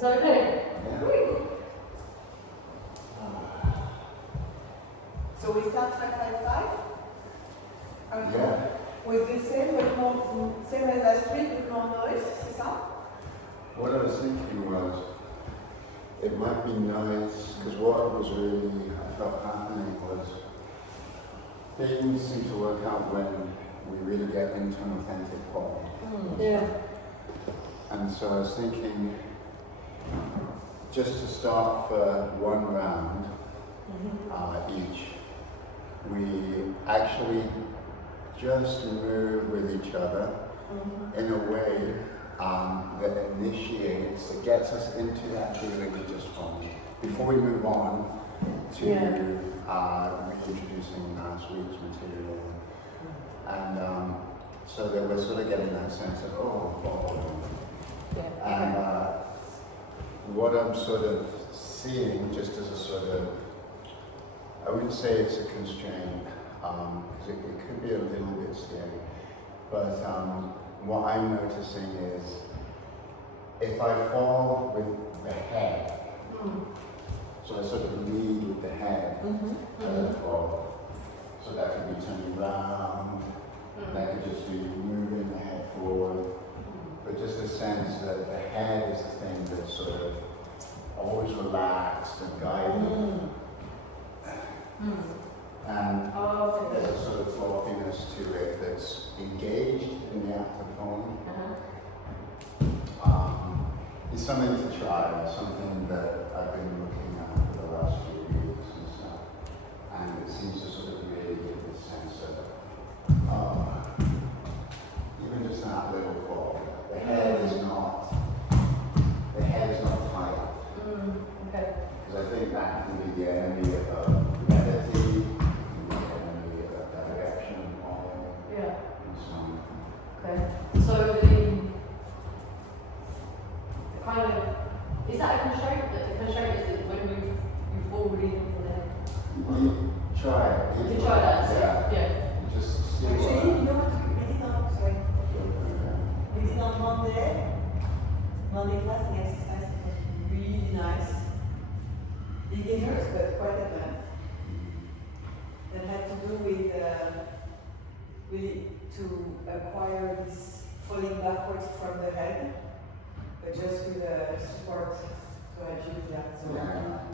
Is that okay? Yeah. So we start 555? Yeah. With the same, but more, same as last week, with more noise, c'est ça? What I was thinking was, it might be nice, because what was really, I felt happening was, things seem to work out when we really get into an authentic form. Yeah. And so I was thinking, just to start for one round each, we actually just move with each other in a way that initiates, that gets us into that religious form. Before we move on to reintroducing last week's material. And so that we're sort of getting that sense of, and what I'm sort of seeing, just as a sort of, I wouldn't say it's a constraint, because it could be a little bit scary, but what I'm noticing is, if I fall with the head, so I sort of lead with the head as I fall, so that could be turning around, that could just be moving the head forward, but just a sense that the head is the thing that's sort of always relaxed and guided. And there's a sort of flopiness to it that's engaged in the act of falling. It's something to try, something that I've been looking at for the last few weeks and stuff. And it seems to sort of really give this sense of, even just that little fall, the head is not tight. Okay. Because I think that can be the enemy of reality, the enemy of direction, Yeah. and so on. Okay. So the kind of, is that a constraint? The constraint is that when you fall leading from there. You try it. You can try that. Yeah. Just see Actually, what. you know what, we did on Monday class, the exercise was really nice. Beginners, but quite advanced. That had to do with really to acquire this falling backwards from the head, but just with support to help you with that. So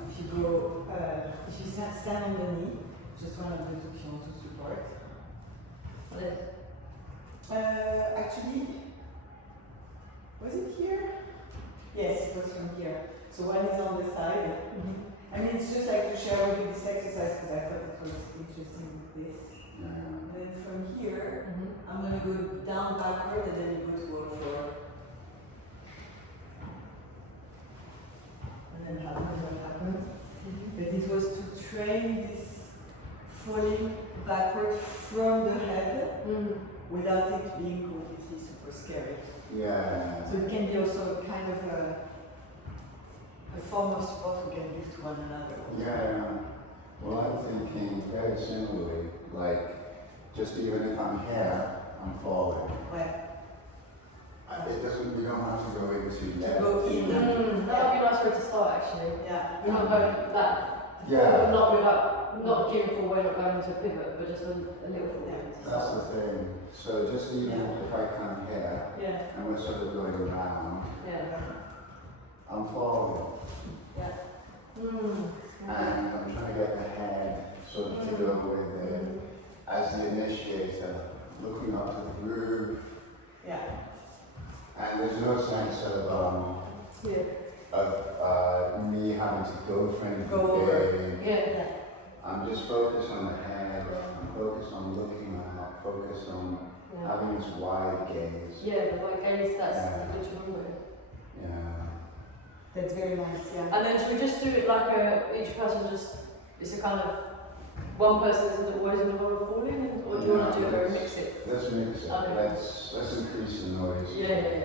if you go, if you stand on the knee, just one of the two if you want to support. Actually, was it here? Yes, it was from here. So one is on the side. I mean, it's just like to share with you this exercise because I thought it was interesting with this. And then from here, I'm going to go down backward and then you go to all four. And then happens what happens. But it was to train this falling backward from the head without it being completely super scary. Yeah. So it can be also kind of a form of support we can give to one another. Yeah. Well, I'm thinking very similarly, like, just even if I'm here, I'm falling. Ouais. It doesn't, you don't have to go into depth. Go in. That would be a nice way to start, actually. Yeah. You're not going that. Yeah. Not giving full way, not going into a pivot, but just a little full way. That's the thing. So just even if I come here, and we're sort of going around, I'm falling. And I'm trying to get the head sort of to go with it as the initiator, looking up to the groove. And there's no sense of me having to go for anything. I'm just focused on the head, I'm focused on looking out, focused on having this wide gaze. The wide gaze, that's good to remember. That's very nice, And then should we just do it like each person just, it's a kind of, one person isn't always in the role of falling, or do you want to do it or mix it? Let's mix it, let's increase the noise. Yeah.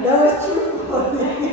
That was too funny.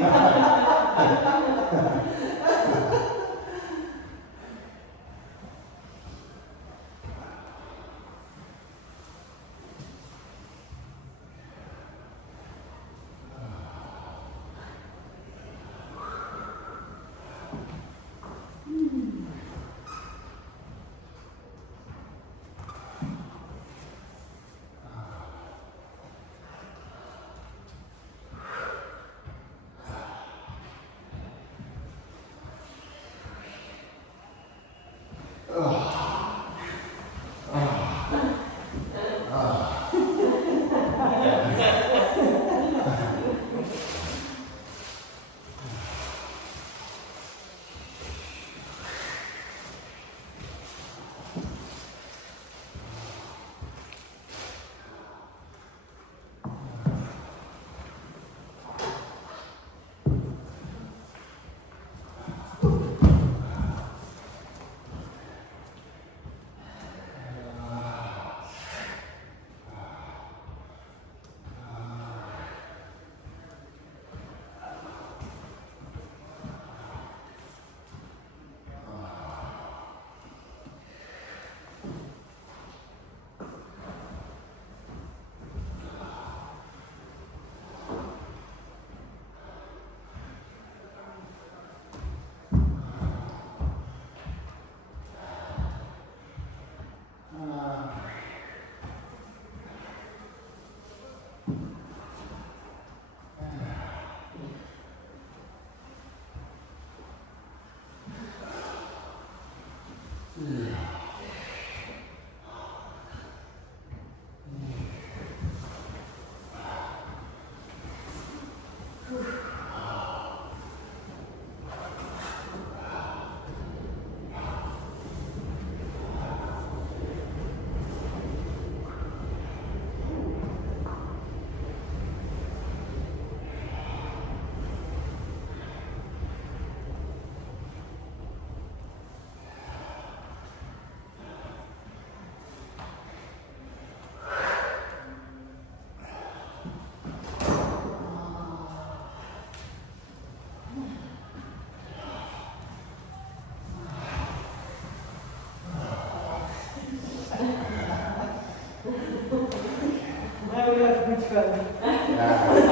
Now we have good fun.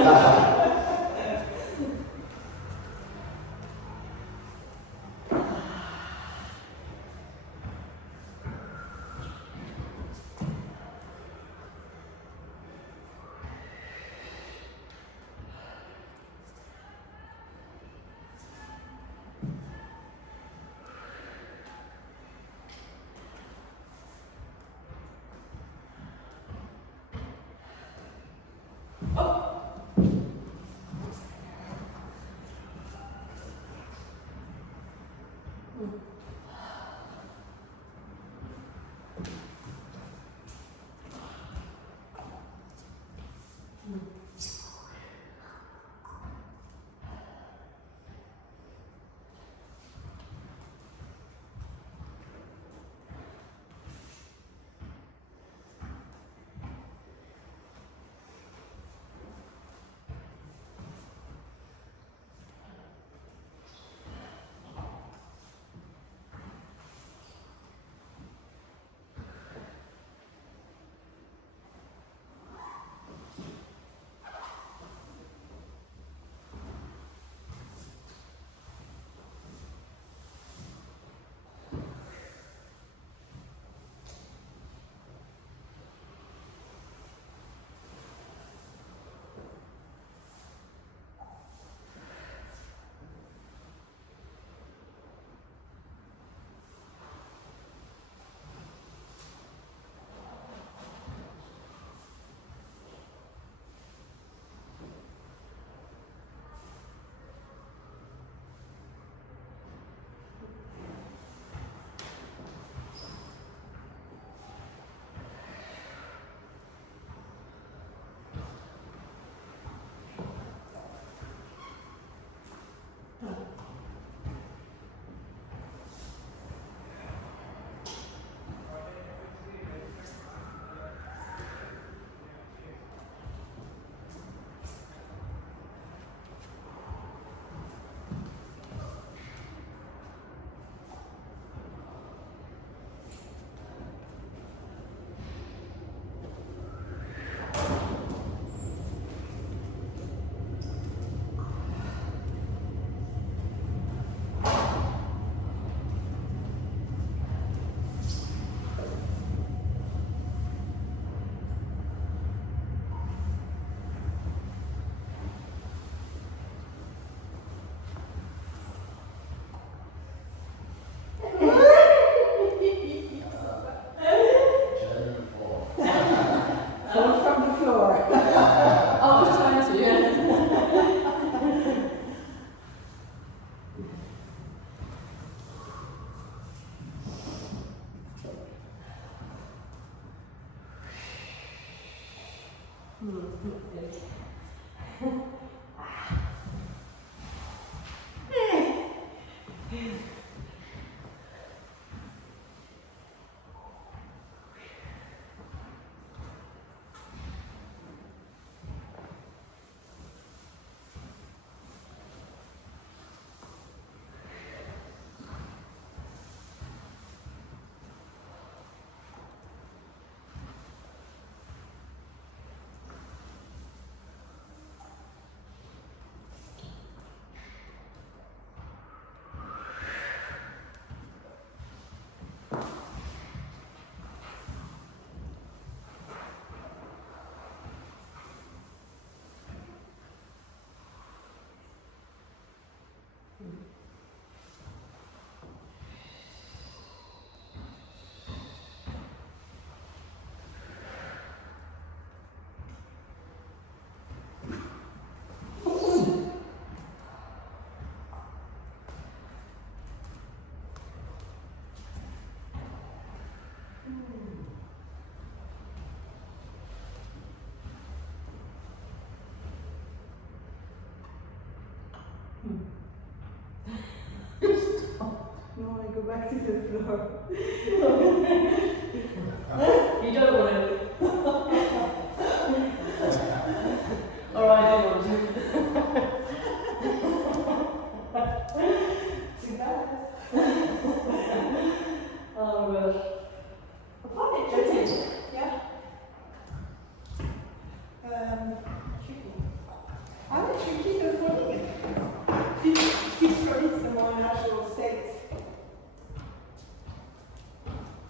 No, I go back to the floor. You don't want to. Alright, I want to. Too bad. Oh gosh. I find it tricky. Yeah. Tricky. How tricky the falling? Physically, it's a more natural state.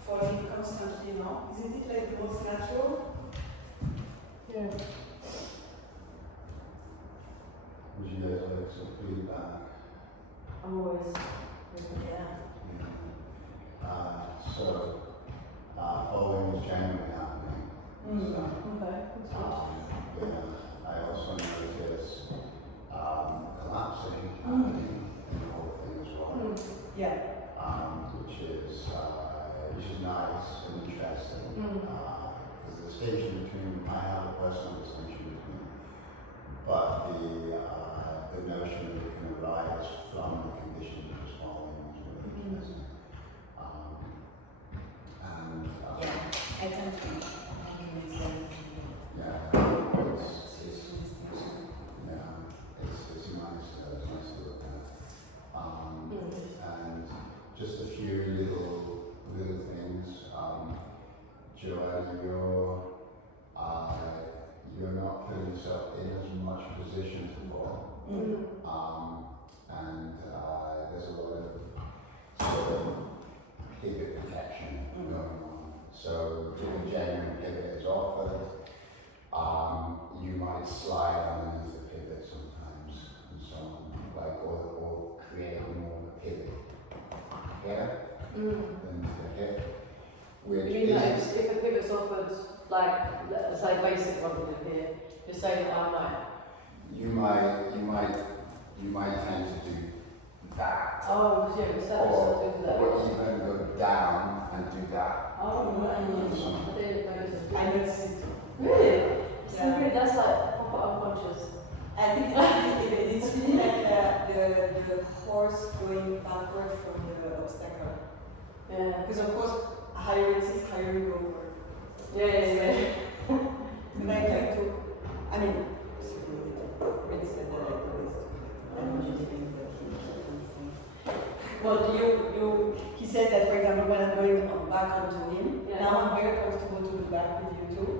Falling constantly, no? Isn't it like the most natural? Yeah. Would you guys like some feedback? I'm always. Yeah. Following is generally happening. So, Okay, that's good. I also notice collapsing happening in the whole thing as well. Yeah. Which is nice and interesting. Because the distinction between, I have a personal distinction between, but the notion that it can arise from the condition of just following is really interesting. I tend to Yeah, it's nice to look at. And just a few little things. Joanne, you're not putting yourself in as much position to fall. And there's a lot of sort of pivot protection going on. So if a genuine pivot is offered, you might slide underneath the pivot sometimes, and so on, like or create more pivot here than the hip. You mean that if a pivot's offered, like, let's say basic one we did here, just say that I might. You might tend to do that, Oh, yeah, instead of or doing that. even go down and do that. Oh, right. I didn't notice. I notice it. Really? So Yeah. weird, that's like proper unconscious. I think it's really like the horse going backward from the obstacle. Yeah. Because of course, higher it is, higher you go over. Yeah. But I try to, I mean, Rick said that I always Well, you. he says that, for example, when I'm going back onto him, Yeah. now I'm very comfortable to do back with you too,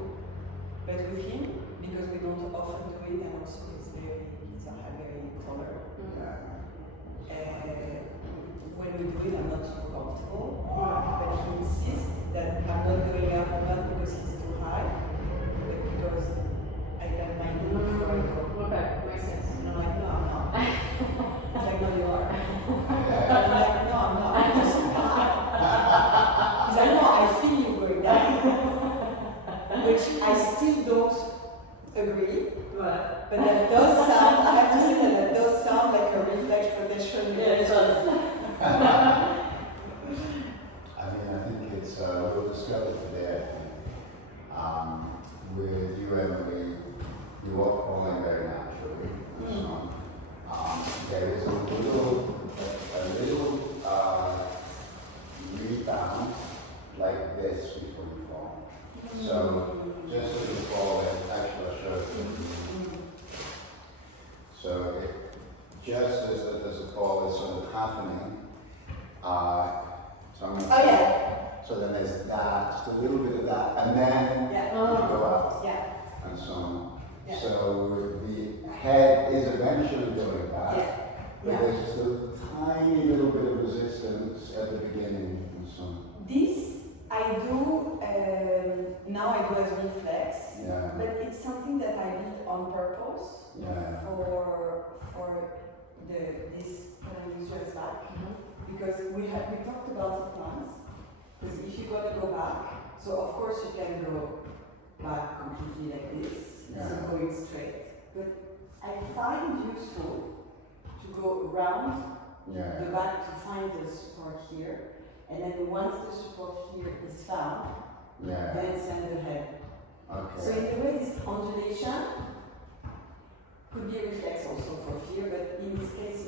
but with him, because we don't often do it, and also he's very taller. When we do it, I'm not super comfortable, but he insists that I'm not going up, not because he's too high, but because I got my knee before I go. Okay, makes sense. And I'm like, no, I'm not. He's like, no, you are. And I'm like, no, I'm not. I'm just high. He's like, no, I feel you going down. Which I still don't agree. Right. But that does sound, I have to say that does sound like a reflex protection. Yeah, it does. I think it's we'll discover today. With you, Emily, you are falling very naturally. So, there is a little rebound like this before you fall. So just as you fall, actually I'll show you. So just as there's a fall is sort of happening, so I'm gonna so then there's that, just a little bit of that, and then Yeah. you go up Yeah. and so on. Yeah. So the head is eventually going back, but Yeah. there's just a tiny little bit of resistance at the beginning and so on. This I do, now I do as reflex, Yeah. but it's something that I did on purpose Yeah. for this unusual back. Because we talked about it once, because if you're going to go back, so of course you can go back completely like this, so going straight. But I find useful to go around the back to find the support here, and then once the support here is found, then send the head. Okay. So in a way, this undulation could be a reflex also for fear, but in this case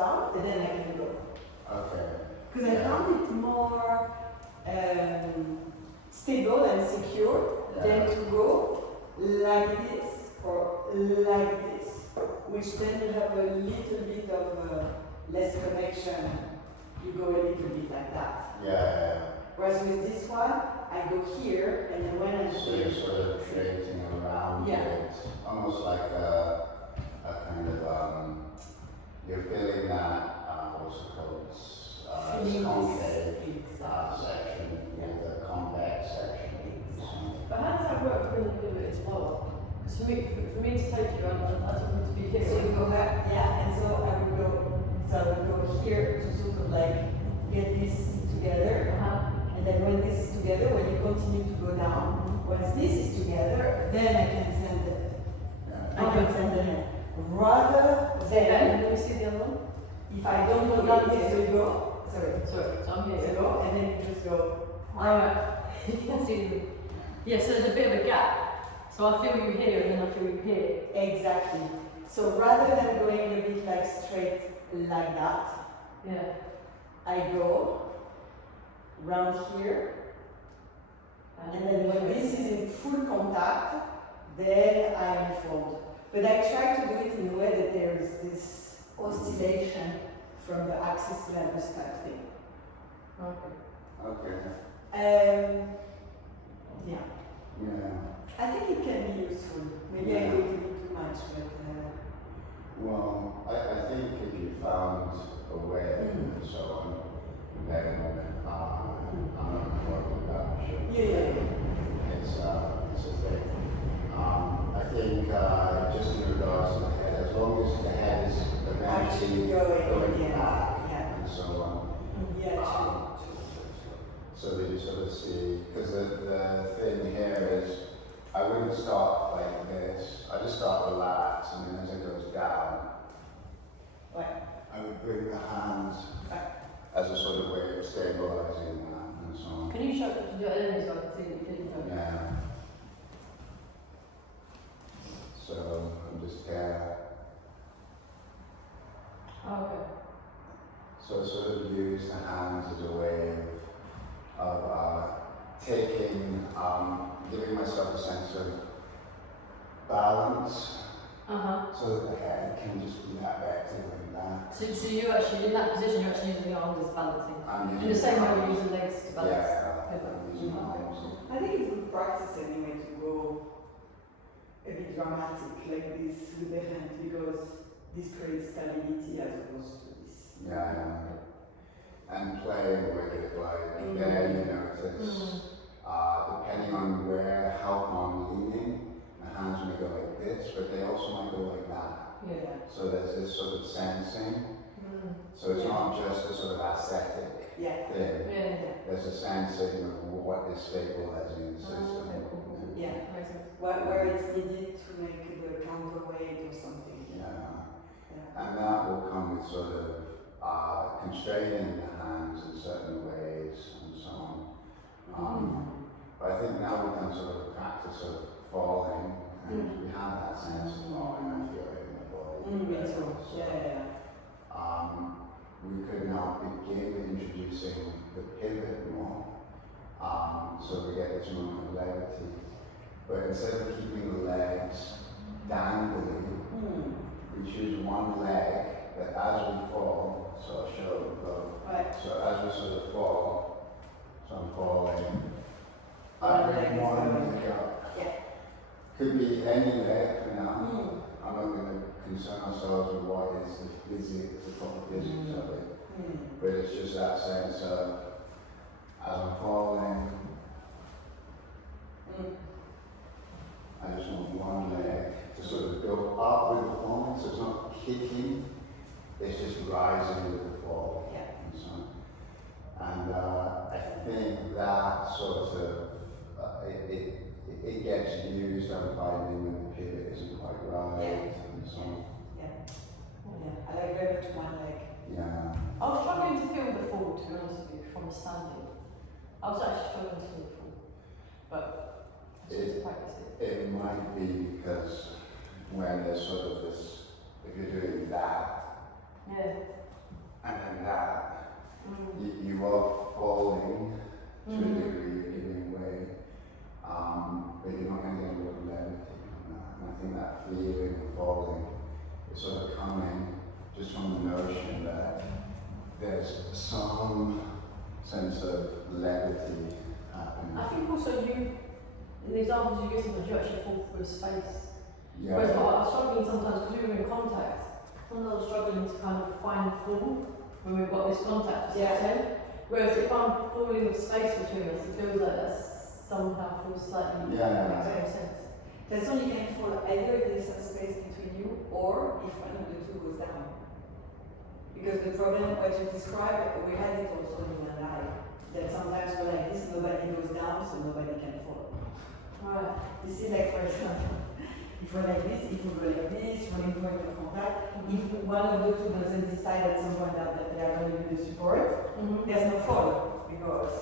out, and then I can go. Okay. Because I found it more stable and secure than to go like this or like this, which then you have a little bit of less connection. You go a little bit like that. Yeah. Whereas with this one, I go here, and then when I So you're sort of trading around Yeah. it, almost like a kind of, you're feeling that, what's it called? feeling Concave exactly. section with a convex section. But how does that work when you do it as well? Because for me to take you, I don't want to be here. So you go back, yeah, and so I would go here to sort of like get this together. And then when this is together, when you continue to go down, once this is together, then I can send it. I can send it. Rather than Let me see the other one. if I don't go down this, you go. Sorry. Sorry, so I'm here. So go, and then you just go. Alright, you can see them. Yeah, so there's a bit of a gap. So I feel you here and then I feel you here. Exactly. So rather than going a bit like straight like that, Yeah. I go round here. And then when this is in full contact, then I unfold. But I try to do it in a way that there is this oscillation from the axis nervus type thing. Okay. Okay. Yeah. Yeah. I think it can be useful. Maybe I go into it too much, but Well, I think if you found a way and so on, then I'm not going to work with that for sure. yeah. It's a thing. I think just in regards to the head, as long as the head is Actually going yeah. back Yeah. and so on, Yeah, true. so that you sort of see, because the thing here is, I wouldn't start like this. I just start relaxed, and then as it goes down, Right. I would bring the hands Right. as a sort of way of stabilizing that and so on. Can you show it to your enemies so I can see that you're feeling it? Yeah. So I'm just Oh, okay. so sort of use the hands as a way of taking, giving myself a sense of balance, so that the head can just be that active and that. So you actually, in that position, you're actually using the arms as balancing. I'm In the same way arms. we use the legs to balance. Yeah, I'm using my arms. I think it's good practice anyway to go a bit dramatic like this with the hand because this creates stability as opposed to this. Yeah. And playing with it, like there you notice, depending on where, how far I'm leaning, the hands may go like this, but they also might go like that. Yeah. So there's this sort of sensing. So it's not just a sort of aesthetic Yeah. thing. Yeah. There's a sensing of what is stabilizing the system. Okay, cool. Yeah. Makes sense. Where it's needed to make the counterweight or something. Yeah. Yeah. And that will come with sort of constraining the hands in certain ways and so on. But I think now we've done sort of a practice of falling, and we have that sense of falling, I feel it in the body. Me too. So, Yeah. we could now begin introducing the pivot more, so we get this moment of levity. But instead of keeping the legs dangling, we choose one leg that as we fall, so I'll show both. Right. So as we sort of fall, so I'm falling, One I leg bring is one going. leg up. Yeah. Could be any leg for now. I'm not going to concern ourselves with what is the physics, the proper physics of it. But it's just that sense of, as I'm falling, I just want one leg to sort of go up with the falling, so it's not kicking, it's just rising with the fall. Yeah. And so on. And I think that sort of, it gets used, I'm finding, when the pivot isn't quite right. Yeah. And so on. Yeah. I like very much one leg. Yeah. I was struggling to feel the fall, to be honest with you, from a standing. I was actually struggling to feel the fall. But I just to practice it. It might be because when there's sort of this, if you're doing that, Yeah. and then that, Mm. you are falling to a Mhm. degree, you're giving way, but you're not going to get a lot of levity on that. And I think that feeling of falling is sort of coming just from the notion that there's some sense of levity happening. I think also you, in the examples you give sometimes you actually fall through space. Yeah. Whereas I'm struggling sometimes because we were in contact. Sometimes I'm struggling to kind of find form when we've got this contact. Yeah. Whereas if I'm falling with space between us, it feels like that's somehow feels slightly Yeah. makes no sense. That's when you can fall either if there's some space between you or if one of the two goes down. Because the problem, what you described, we had it also in my life. That sometimes we're like this, nobody goes down, so nobody can fall. Right. You see, like for example, if we're like this, if we go like this, running point of contact, if one of the two doesn't decide at some point that they are going to do the support, Mm-hmm. there's no fall because.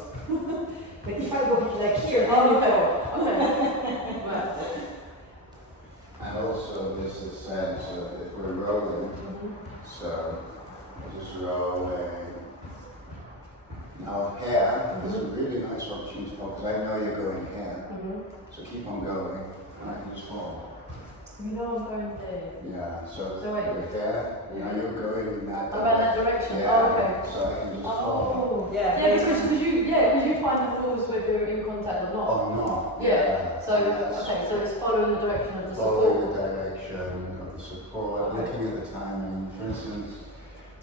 But if I go like here, then Oh, you okay. fall. Okay. Right. And also there's a sense of if we're rolling, Mm-hmm. so just rolling. Now here, there's a really nice opportunity because I know you're going here, Mm-hmm. so keep on going, and I can just fall. You know I'm going there. Yeah, so So wait. you're here, now you're going in that Oh, about that direction. Yeah, Oh, okay. so I can just fall. Oh. Yeah, Yeah, because you find the falls whether you're in contact or not. Oh, no. Yeah. So Yes. okay, so it's following the direction of the support. Following the direction of the support, looking at the timing. For instance,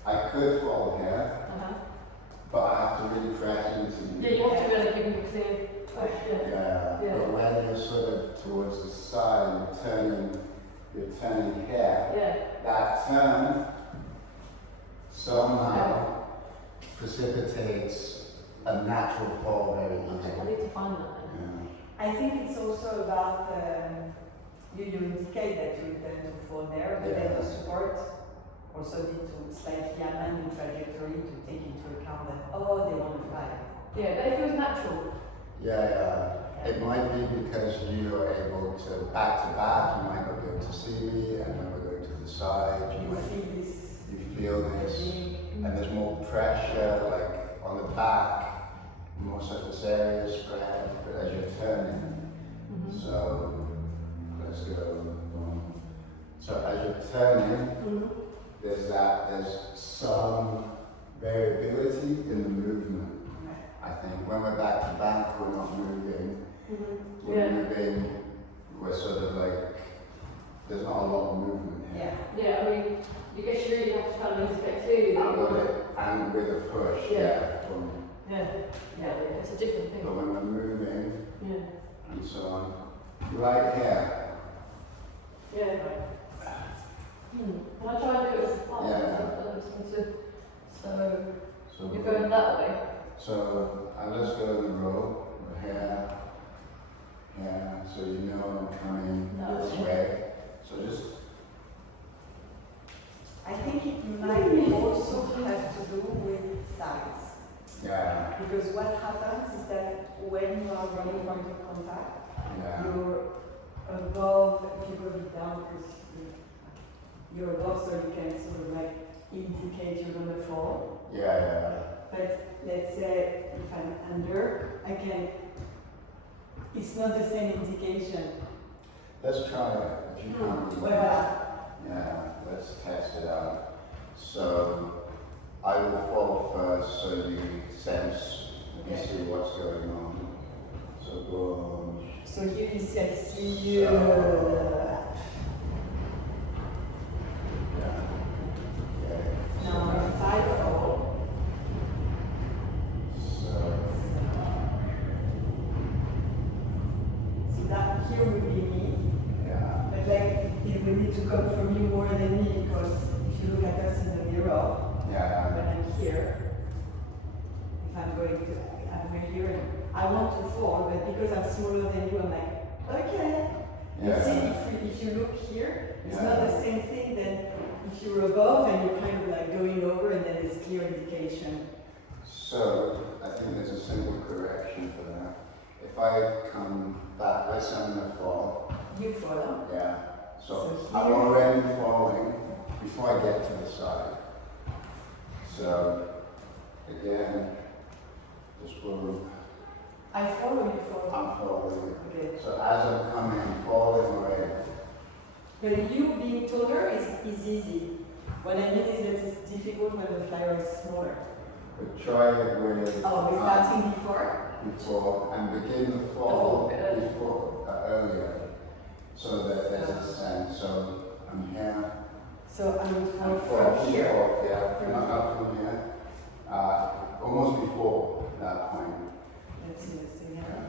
I could fall here, Uh-huh. but I have to really press into Yeah, you have to really give me a clear push. Yeah. Yeah, but when you're sort of towards the side, you're turning here, Yeah. that turn somehow precipitates a natural fall very Okay, I easily. need to find that. Then. I think it's also about you indicate that you intend to fall there, but then the support also need to slightly amend the trajectory to take into account that they want to fly. Yeah, but it feels natural. Yeah. It might be because you are able to back, you might not be able to see me, and when we're going to the side, You feel this. you feel this, and there's more pressure, like on the back, more surface area spread, but as you're turning, Mm-hmm. so let's go. So as you're turning, Mm-hmm. there's some variability in the movement. I think when we're back to back, we're not moving. Mm-hmm. We're Yeah. moving. We're sort of like there's not a lot of movement here. Yeah. Yeah, I mean, you guess you really have to kind of indicate clearly that And you're. with it, and with a push, Yeah. boom. Yeah. Yeah, it's a different But thing. when we're moving Yeah. and so on, right here, Yeah. Can I try and do it as a part? Yeah. So so you're going that way. So let's go in the row. We're here, so you know I'm coming No. this way. So just I think it might also have to do with size. yeah, Because what happens is that when you are running point of contact, yeah, you're above, if you go a bit down, because you're above, so you can sort of like indicate you're gonna fall. yeah. But let's say if I'm under, I can, it's not the same indication. Let's try it. If you can't do Voilà. that. Yeah, let's test it out. So I will fall first so you sense, you see what's going on. So boom. So here you see, I see you. Yeah. Okay. Now if I fall, so that here would be me. yeah. But like, it would need to come from you more than me, because if you look at us in the mirror, Yeah. when I'm here, if I'm going to, I'm here, and I want to fall, but because I'm smaller than you, I'm like, okay. Yeah. See, if you look here, it's Yeah. not the same thing than if you're above and you're kind of like going over and then there's clear indication. So I think there's a simple correction for that. If I come back, let's say I'm gonna fall. You follow? Yeah. So So I'm here- already falling before I get to the side. So, again, just boom, I follow you for. I'm falling. Okay. So as I'm coming, I'm falling away. But you being taller is easy. What I mean is that it's difficult when the flyer is smaller. But try it with Oh, we're starting before? before and begin the fall before earlier, so that there's a sense. So I'm here. So I'm I'm from here. before, yeah, not up from here. Almost before that point. Let's see, Yeah. yeah.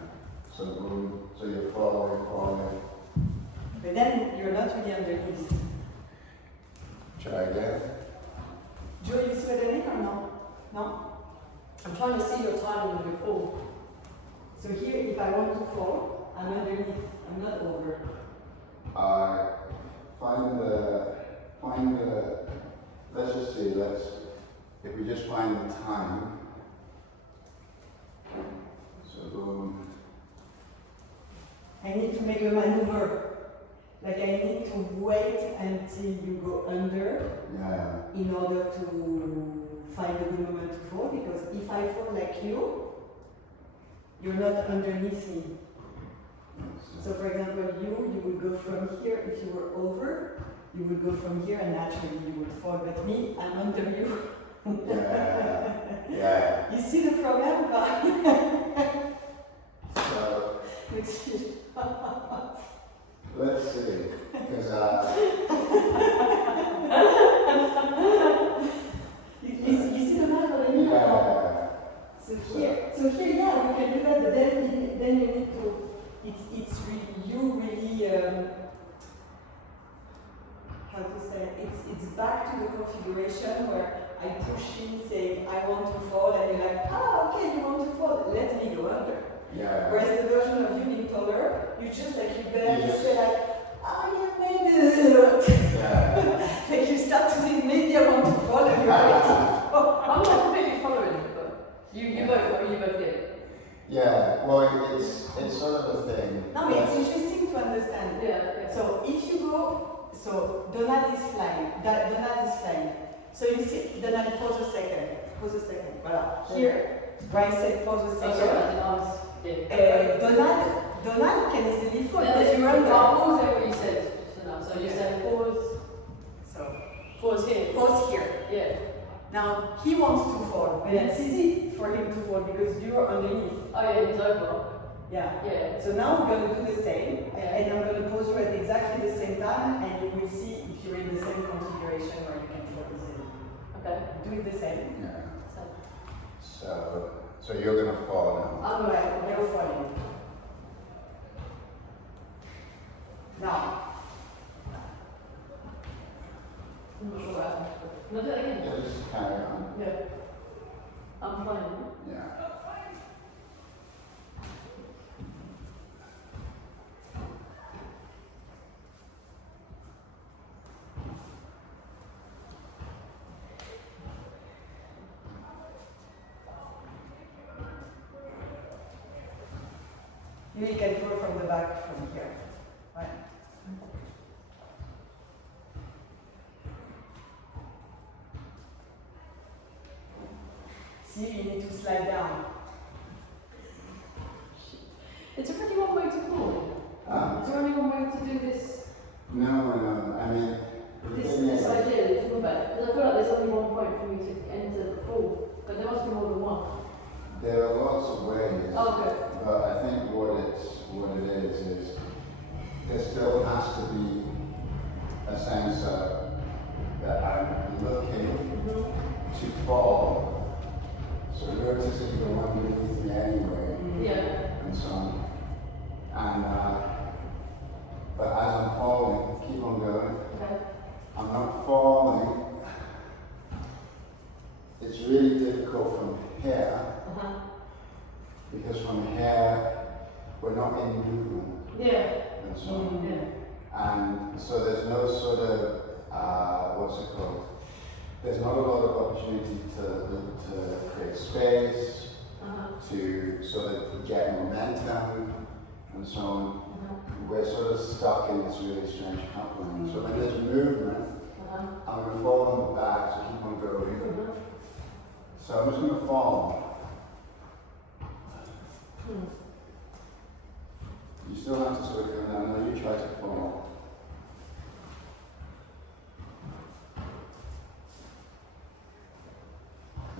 So boom. So you're falling. But then you're not really underneath. Try again. Joe, you see what I mean or no? No? I'm trying to see your timing when you fall. So here, if I want to fall, I'm underneath. I'm not over. Find the, let's just see, if we just find the time. So boom. I need to make a maneuver. Like I need to wait until you go under Yeah. in order to find a good moment to fall, because if I fall like you're not underneath me. So for example, you would go from here. If you were over, you would go from here and naturally you would fall. But me, I'm under you. Yeah. You see the problem? So let's see, because you see the map what I mean? yeah. So here, yeah, we can do that, but then you need to. It's really how to say? It's back to the configuration where I push in saying I want to fall, and you're like, okay, you want to fall, let me go under. Yeah. Whereas the version of you being taller, you just like you barely You just- say like, yeah, maybe. Yeah. Like you start to think maybe I want to fall, and you're like, I'm not completely following you, but you both get it. Yeah. Well, it's sort of a thing. no, but it's interesting to understand. Yeah. So if you go, so Donald is flying. Donald is flying. So you see, Donald, pause a second. Voilà. Here, Brian said pause a Oh, second. sorry, I didn't ask. Yeah. Donald can easily fall Yeah, because you're under. I'll pause there what you said just now. So you said pause. So Pause here. pause here. Yeah. Now he wants to fall, but it's easy for him to fall because you're underneath. Oh yeah, he's over. Yeah. Yeah. So now we're going to do the same, Yeah. and I'm going to pause you at exactly the same time, and you will see if you're in the same configuration where you can fall easily. Okay. Do it the same. Yeah. So So you're gonna fall now. I'm right, you're falling. Now, I'm not sure what happened. No, do that again. Yeah, just carry on. Yeah. I'm fine. Yeah. you can fall from the back from here. Right? See, you need to slide down. It's already one way to fall. Is there only one way to do this? No. I mean, the thing This is, idea that you're talking about. Because I feel like there's only one point for me to enter the fall, but there must be more than one. there are lots of ways. Oh, okay. But I think what it is there still has to be a sense of that I'm looking to fall. So notice that you go underneath me anyway, Yeah. and so on. And but as I'm falling, keep on going. Okay. I'm not falling. It's really difficult from here. Because from here, we're not in movement, Yeah. and so on. Yeah. And so there's no sort of, what's it called? There's not a lot of opportunity to create space, to sort of get momentum, and so on. We're sort of stuck in this really strange coupling. So when there's movement, I'm going to fall on the back, so keep on going. So I'm just going to fall. You still have to sort of come down. Now you try to fall.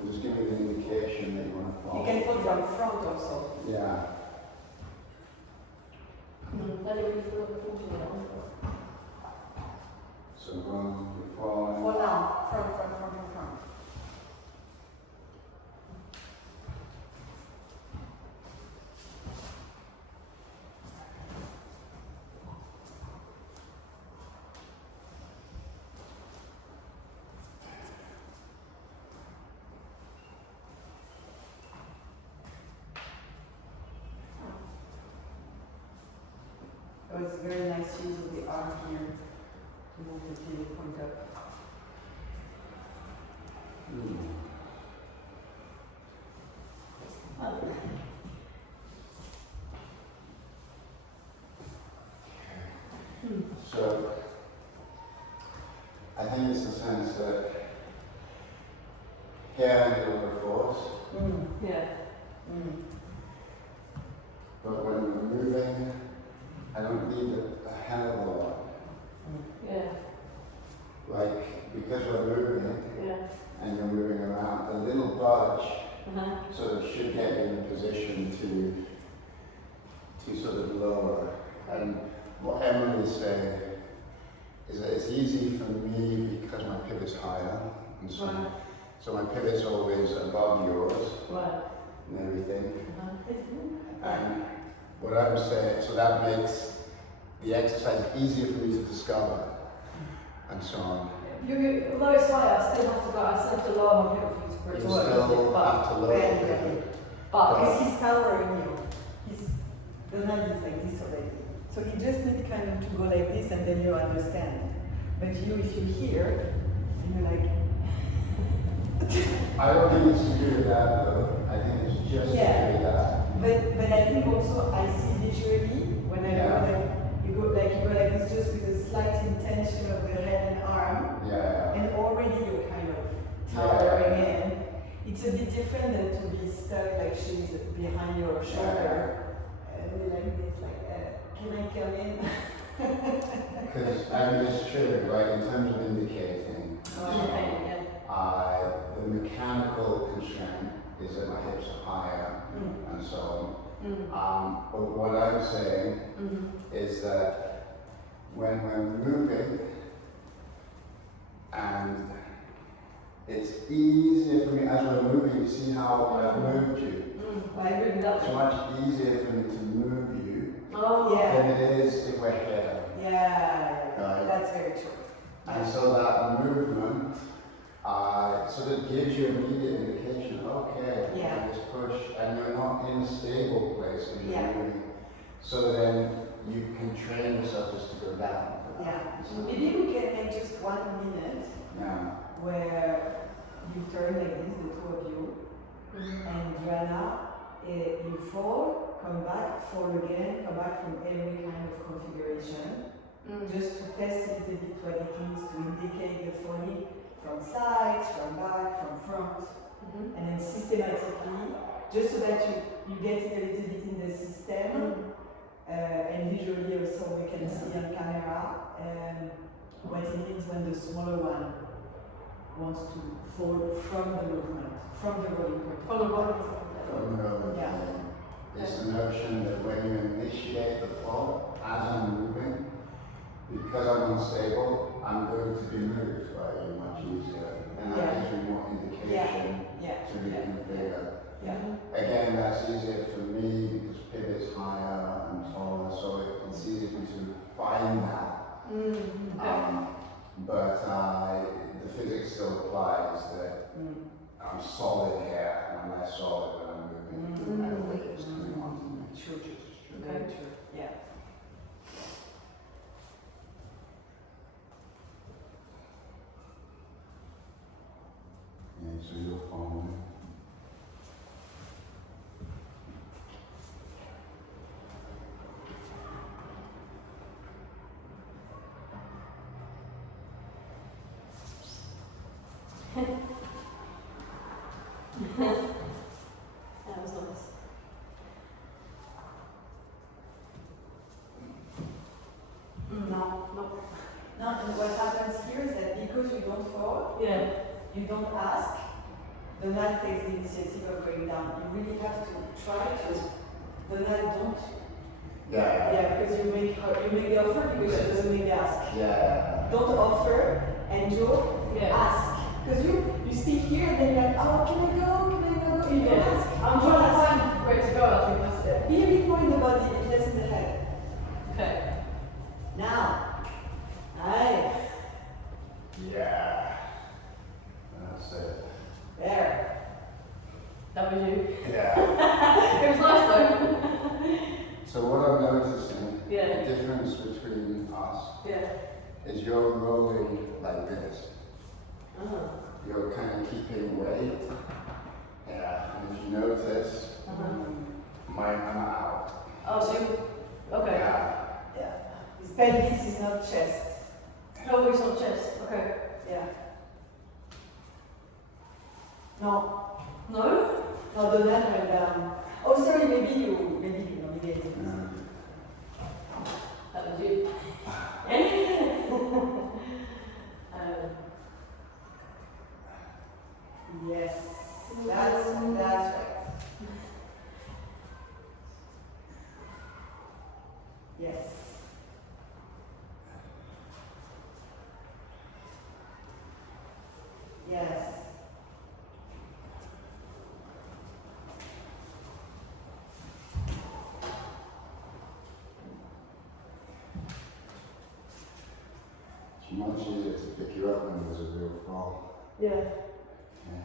And just give me the indication that you want to fall. You can fall from front also. Yeah. So boom, you're falling. Fall down. Front. Oh, it's a very nice use of the arm here to move the pivot point up. So I think it's the sense that here I need a lot of force, Yeah. but when we're moving, I don't need a hell of a lot. Yeah. Like, because we're moving Yeah. and you're moving around, a little budge Uh-huh. sort of should get you in a position to sort of lower. And what Emily is saying is that it's easy for me because my pivot's higher, and so, Right. so my pivot's always above yours Right. and everything. Uh-huh. And what I'm saying, so that makes the exercise easier for me to discover, and so on. Although it's high, I still have to lower my pivot for it You to work. still have to lower Very the good. pivot. But Because he's towering you. The hand is like this already. So he just needs kind of to go like this and then you understand. But you, if you hear, and you're like, I don't think it's to do with that though. I think it's just to do with that. but I think also I see visually when I Yeah. go like this just with a slight intention of the head and arm, Yeah. and already you're kind of towering in. It's a bit different than to be stuck like she's behind your shoulder and be like this, like, can I come in? Because I mean, it's true, right? In terms of indicating, the mechanical constraint is that my hips are higher and so on. But what I'm saying is that when we're moving, and it's easier for me as we're moving, you see how I've moved you. It's much easier for me to move you than it is if we're here. Right. That's very true. And so that movement sort of gives you immediate indication, okay, Yeah. this push, and you're not in a stable place when you're Yeah. moving. So then you can train yourself just to go down. Yeah. So, Maybe we can make just 1 minute yeah. where you turn like this, the two of you, and Joanna, you fall, come back, fall again, come back from every kind of configuration, just to test a little bit what it means to indicate the falling from sides, from back, from front, and then systematically, just so that you get it a little bit in the system, and visually also we can see on camera what it means when the smaller one wants to fall from the movement, from the rolling point. From the rolling From the Yeah. It's the notion that when you initiate the fall, as I'm moving, because I'm unstable, I'm going to be moved by you much easier. And that gives me more indication to reconfigure. Again, that's easier for me because pivot's higher and taller, so it's easier for me to find that. But the physics still applies that I'm solid here and I'm less solid when I'm moving. And weight is coming onto me. True. Very true. Yeah. Yeah, so you're following. Yeah. You don't ask. Donald takes the initiative of going down. You really have to try to. Donald don't. Yeah. Yeah, because you make the offer because she doesn't make the ask. Yeah. Don't offer, and Joe, Yeah. ask. Because you stay here and then you're like, oh, can I go? Can I go? You don't Yeah. ask. I'm trying to find where to go, I think that's it. Be a bit more in the body, and less in the head. Okay. Now, aye, Yeah. That's it. there. That was you. Yeah. It was nice though. So what I'm noticing, Yeah. the difference between us Yeah. is you're rolling like this. Uh-huh. You're kind of keeping weight. Yeah. And if you notice, mine are out. Oh, so you, okay. Yeah. Yeah. His pelvis is not chest. Pelvis on chest. Okay. Yeah. No. No? No, Donald went down. Oh, sorry, maybe you nominated. That was you. Yes. That's right. Yes. Yes. It's much easier to pick you up when there's a real fall. Yeah. Yeah.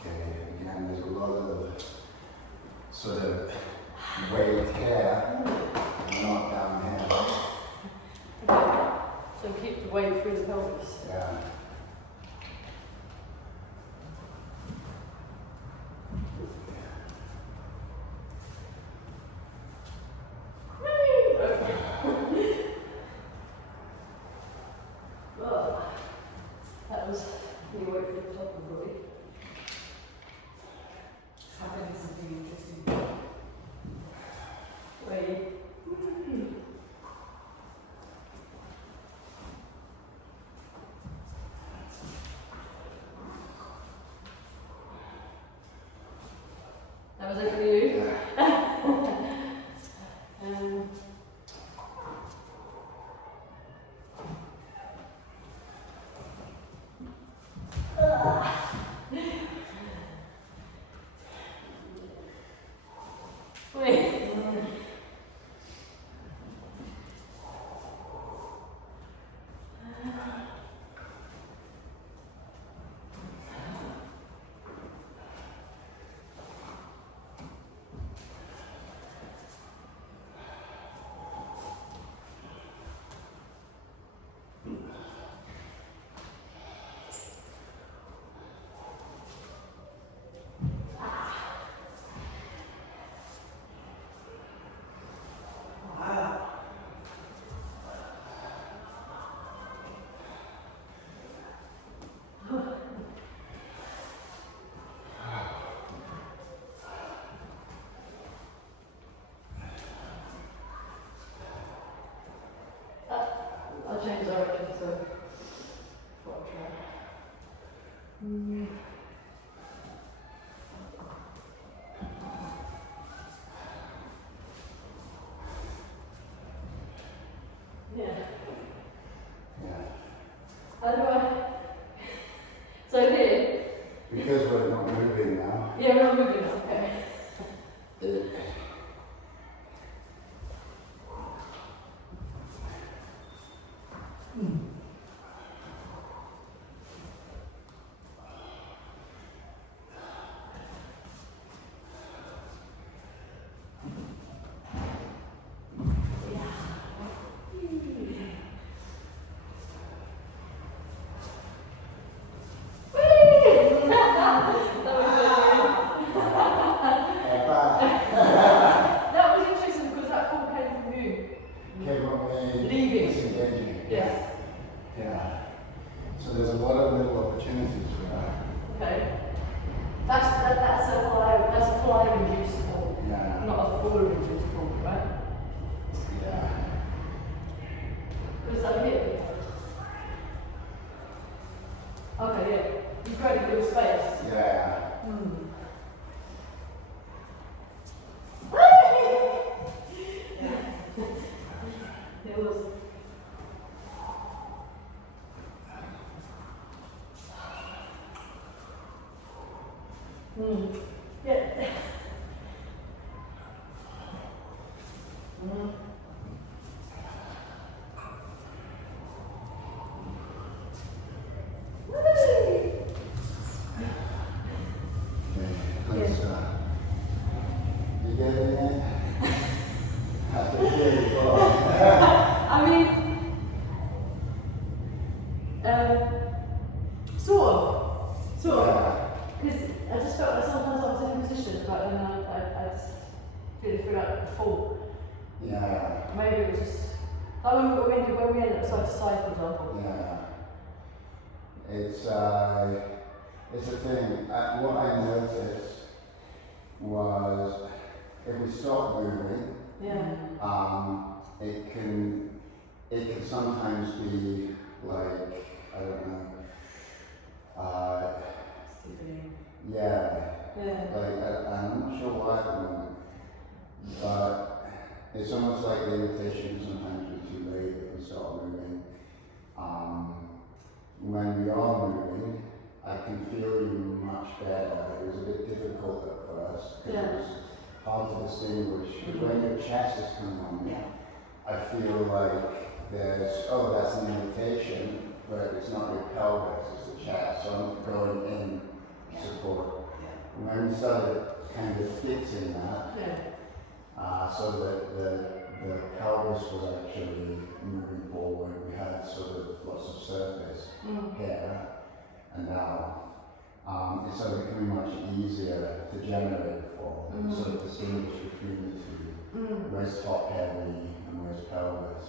Okay, again, there's a lot of sort of weight here, not down here. So keep the weight through the pelvis. Yeah. Oh, that was the weight through the top of the body. It's happening something interesting. Wait. That was it for you. um, wait. was. Yeah. Let's, you get it in? Have to hear you go. I mean, sort of, because I just felt like sometimes I was in a position, but then I just feel like a fall. Yeah. Maybe it was just, like when we ended up side to side, for example. Yeah. It's a thing. What I noticed was if we stop moving, Yeah. it can sometimes be like, I don't know, Stiffening. yeah, Yeah. like I'm not sure why at the moment, but it's almost like the invitation can sometimes be too late if we start moving. When we are moving, I can feel you much better. It was a bit difficult at first because it was hard to distinguish. Because when your chest is coming on me, Yeah. I feel like there's, that's an invitation, but it's not your pelvis, it's the chest. So I'm going in support. Yeah. When we started kind of fixing that, Yeah. so that the pelvis was actually moving forward, we had sort of lots of surface here and now. It's sort of becoming much easier to generate for, sort of distinguish between the two. Where's top heavy and where's pelvis.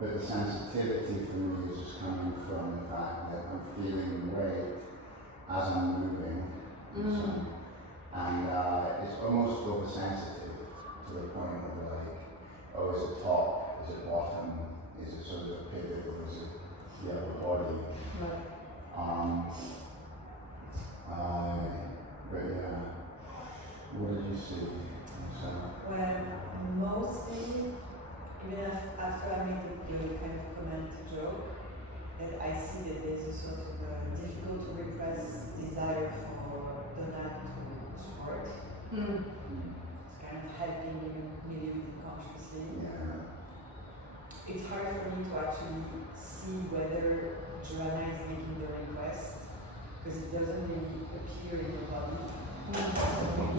But the sensitivity for me is just coming from the fact that I'm feeling the weight as I'm moving. And it's almost oversensitive to the point of like, oh, is it top, is it bottom, is it sort of a pivot, or is it the upper body? But yeah, what did you see? So, Well, mostly, even after I made the kind of comment joke, that I see that there's a sort of difficult to repress desire for Donald to support. It's kind of helping you maybe consciously. yeah, It's hard for me to actually see whether Joanna is making the request because it doesn't really appear in your body. So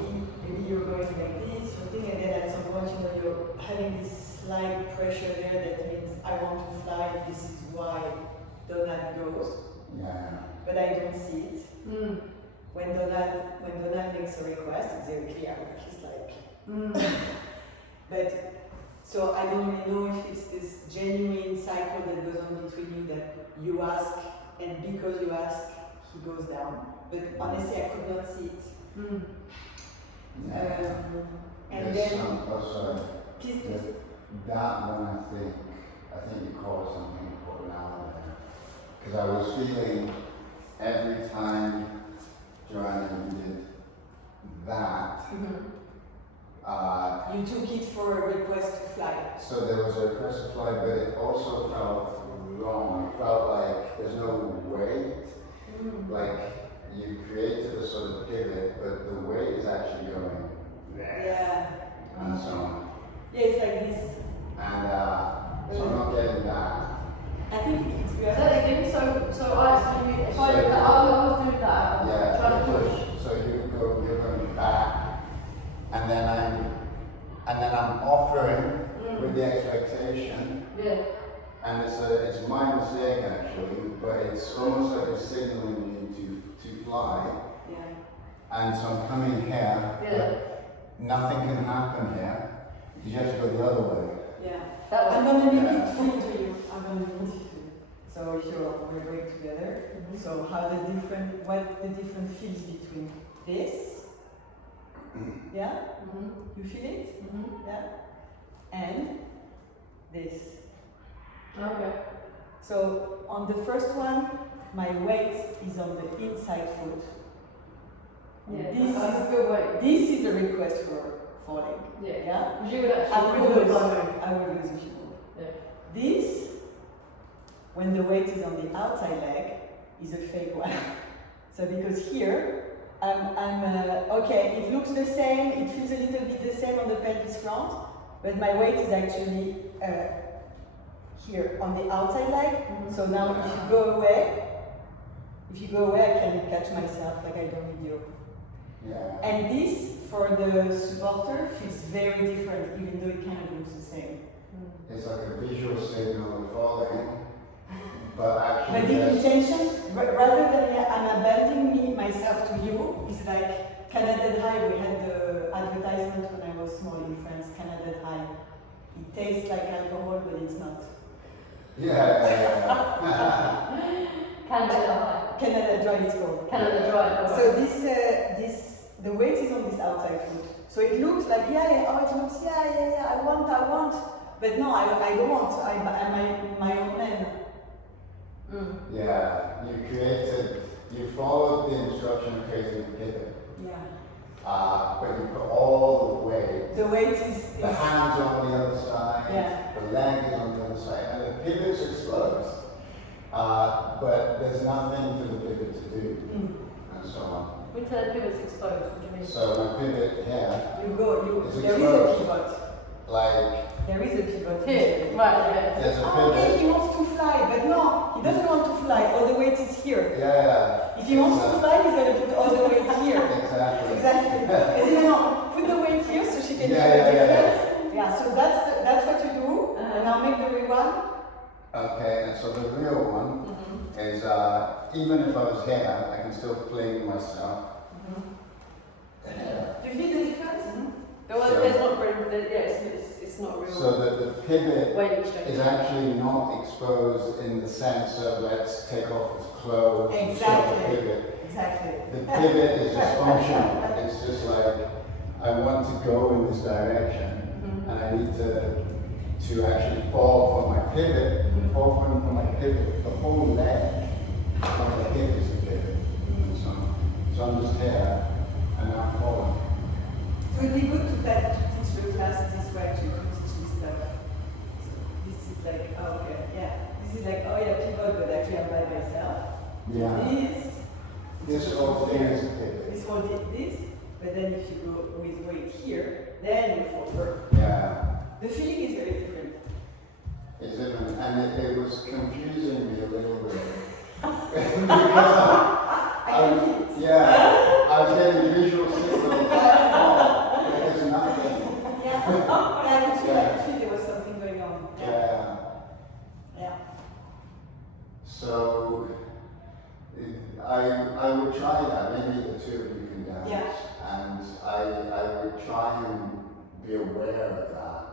maybe you're going like this, you're thinking, and then at some point, you're having this slight pressure there that means I want to fly, this is why Donald goes. yeah, But I don't see it. When Donald makes a request, it's very clear. He's like, but so I don't really know if it's this genuine cycle that goes on between you that you ask, and because you ask, he goes down. But honestly, I could not see it. yeah. And There's then, some, also, please, that one I think you called something important out there. Because I was feeling every time Joanna did that, you took it for a request to fly. so there was a request to fly, but it also felt wrong. It felt like there's no weight. Like you created a sort of pivot, but the weight is actually going there. Yeah. And so on. Yeah, it's like this. And so I'm not getting that. I think it's Say that again. So if I do that, I was doing that. Yeah, Trying to push. so you're going back, and then I'm offering with the expectation, Yeah. and it's my mistake actually, but it's almost like it's signaling me to fly, Yeah. and so I'm coming here, but nothing can happen here. You have to go the other way. Yeah. That I'm one. gonna make it clear to you. I'm gonna make it to you. So if we're going together, so what the different feels between this, yeah? You feel it? Yeah? And this. Okay. So on the first one, my weight is on the inside foot. Yeah. This That's is a good way. This is a request falling. Yeah. Yeah? Because you would I actually would lose. lose. I would lose if you move. Yeah. This, when the weight is on the outside leg, is a fake one. So because here, okay, it looks the same, it feels a little bit the same on the pelvis front, but my weight is actually here on the outside leg. Mhm. So now if you go away, I can catch myself like I don't need you. Yeah. And this, for the supporter, feels very different, even though it kind of looks the same. It's like a visual signal of falling, but actually But the there's- intention, rather than I'm abandoning myself to you, is like Canada High. We had the advertisement when I was small in France, Canada High. It tastes like alcohol, but it's not. yeah. Canada High. Canada Dry it's called. Canada Dry. So the weight is on this outside foot. So it looks like, it looks, I want. But no, I don't want. I'm my own man. Mm. Yeah, you followed the instruction of creating a pivot, Yeah. but you put all the weight, The weight is the hands on the other side, Yeah. the leg is on the other side, and the pivot's exposed, but there's nothing for the pivot to do, and so on. When the pivot's exposed, what do you mean? So my pivot here, It's It's there is a exposed. pivot. like, There is a pivot. Here, right, yeah. there's a Oh, okay, pivot, he wants to fly, but no, he doesn't want to fly. All the weight is here. yeah, If he wants to fly, he's going to put all the weight here. exactly. Exactly. No, put the weight here so she can Yeah, feel the yeah, yeah, difference. Yeah, so that's what you do. And I'll make the real one. Okay, and so the real one Mm-hmm. is, even if I was here, I can still fling myself. Do you feel the difference? Well, So- there's not really, it's not real So that the pivot weight exchange. is actually not exposed in the sense of let's take off his clothes and show Exactly. the pivot. Exactly. The pivot is just functional. It's just like I want to go in this direction and I need to actually fall from my pivot, fall from my pivot. The whole leg, like the hip is a pivot. And so I'm just here and now I'm falling. It would be good to teach the class this way, actually, to teach this stuff. So this is like, okay, yeah. This is like, pivot, but actually I'm by myself. Yeah. This whole thing is a pivot. This one did this, but then if you go with weight here, then you fall over. Yeah. The feeling is very different. Is it? And it was confusing me a little bit. because I can feel it. yeah, I was getting visual signals. Oh, there's nothing. Yeah, I could feel there was something going on. Yeah. Yeah. So I would try that. Maybe the two of you can dance. Yeah. And I would try and be aware of that.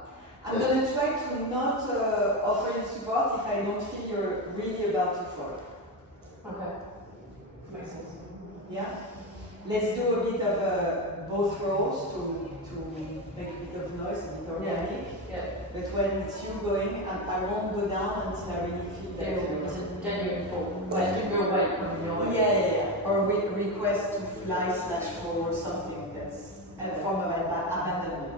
I'm going to try to not offer you support if I don't feel you're really about to fall. Okay. Makes sense. Yeah? Let's do a bit of both roles to make a bit of noise, a bit organic. Yeah. But when it's you going, I won't go down until I really feel that It's a genuine fall. Like, real weight coming your way. yeah. Or request to fly / fall or something that's a form of abandonment.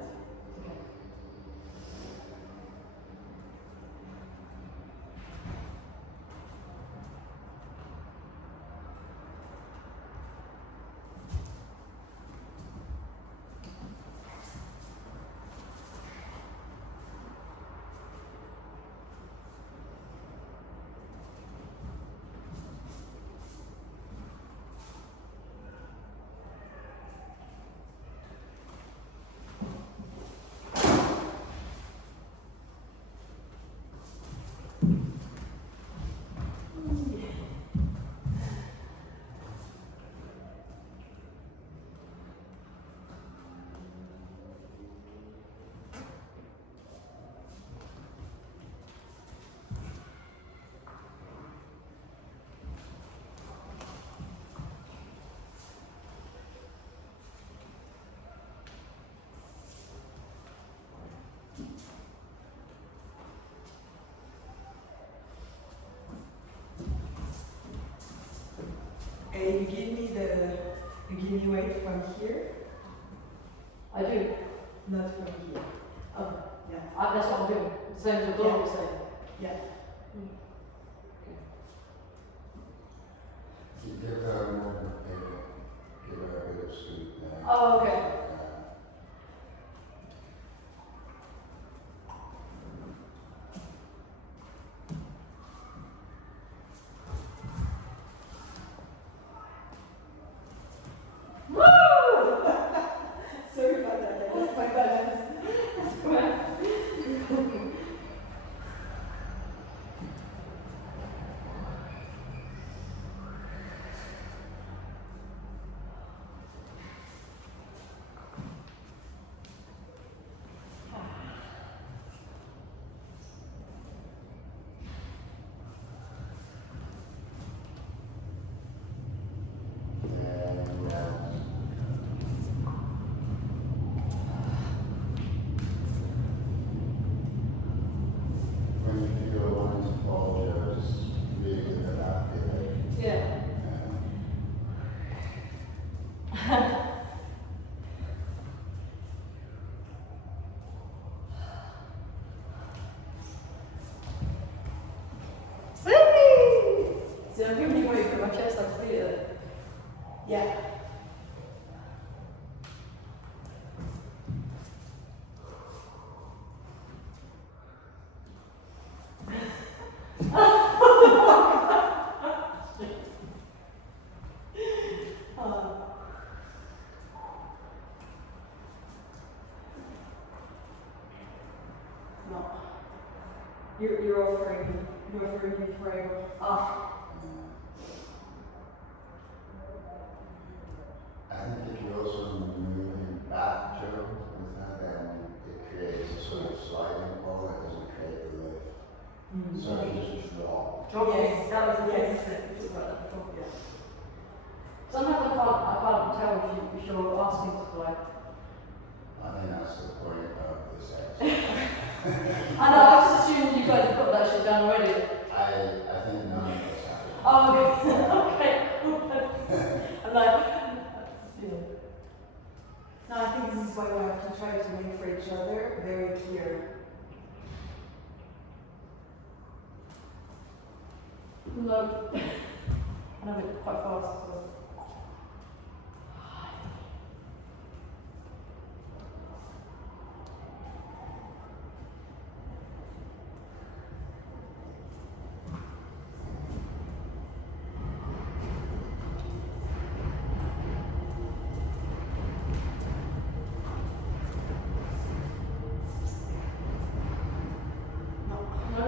And you give me weight from here. I do. not from here. Okay. Yeah. That's what I'm doing. The same as what Dawn was saying. Yeah. Give her more of a paper. Give her a bit of sweet there. Oh, okay. Sorry about that, I lost my balance. When you feel one's fall, just breathe it out. Yeah. See, I'm giving you weight for my chest, I can feel it. Yeah. No. You're offering me before I go. Ah. I think if you also move him back, Joe, with that, then it creates a sort of sliding wall that doesn't create the lift. So you just drop. Drop Yes. it. That was the Yes. thing. We talked about that before. Yeah. Sometimes I can't tell if you're asking to fly. I think that's the point of this exercise. I know, I just assumed you guys have got that shit done already. I think none of us have. Oh, okay. Okay, cool. I'm like, yeah. No, I think this is why we have to try to make for each other very clear. No. I know it quite fast. So. No. No.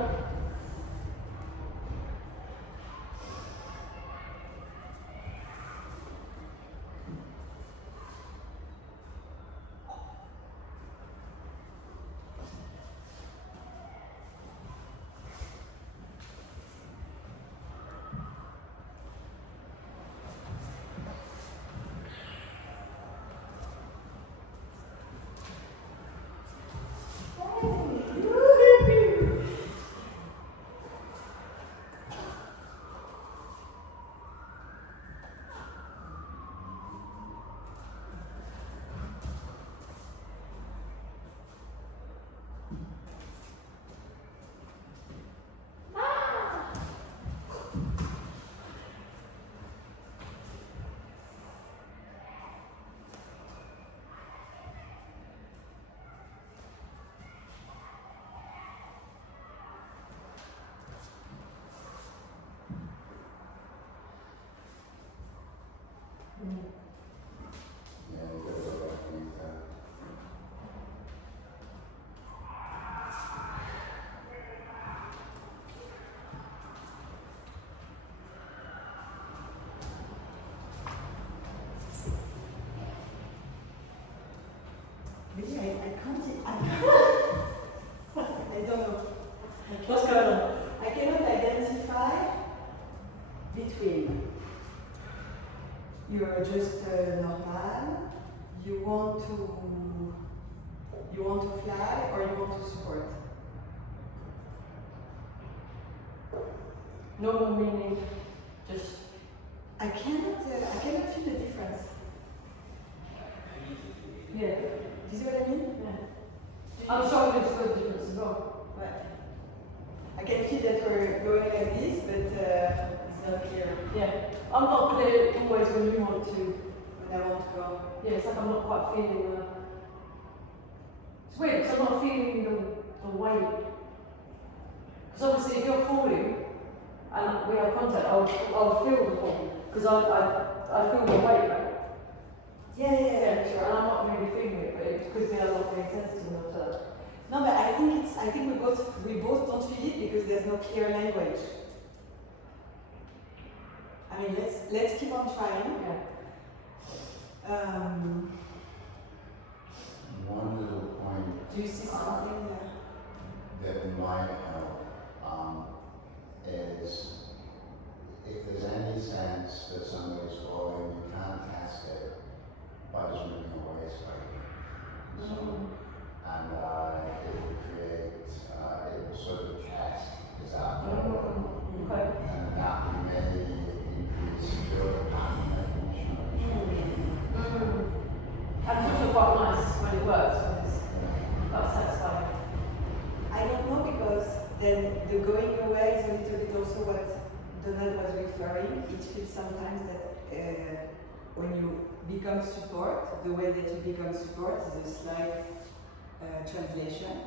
Yeah, you gotta go back and use that. Really, I can't, I don't know. What's going on? I cannot identify between you're just normal, you want to fly, or you want to support. Normal meaning just. I cannot feel the difference. Yeah. Do you see what I mean? Yeah. I'm sure we can feel the difference as well. Right. I can feel that we're going like this, but it's not clear Yeah. I'm not clear always when you want to. when I want to go. Yeah, it's like I'm not quite feeling the. It's weird because I'm not feeling the weight. Because obviously, if you're falling and we have contact, I'll feel the fall because I feel the weight, right? Yeah, And sure. I'm not really feeling it, but it could be a lot more sensitive enough to. No, but I think we both don't feel it because there's no clear language. I mean, let's keep on trying. Yeah. One little point Do you see something there? that might help is if there's any sense that somebody's falling, you can't test it by just moving away slightly. So, and it will create, it will sort of test, is that normal? Okay. And that may increase your pattern recognition of instruction. And it's also quite nice when it works, when it's quite satisfying. I don't know because then the going away is a little bit also what Donald was referring. It feels sometimes that when you become support, the way that you become support is a slight translation.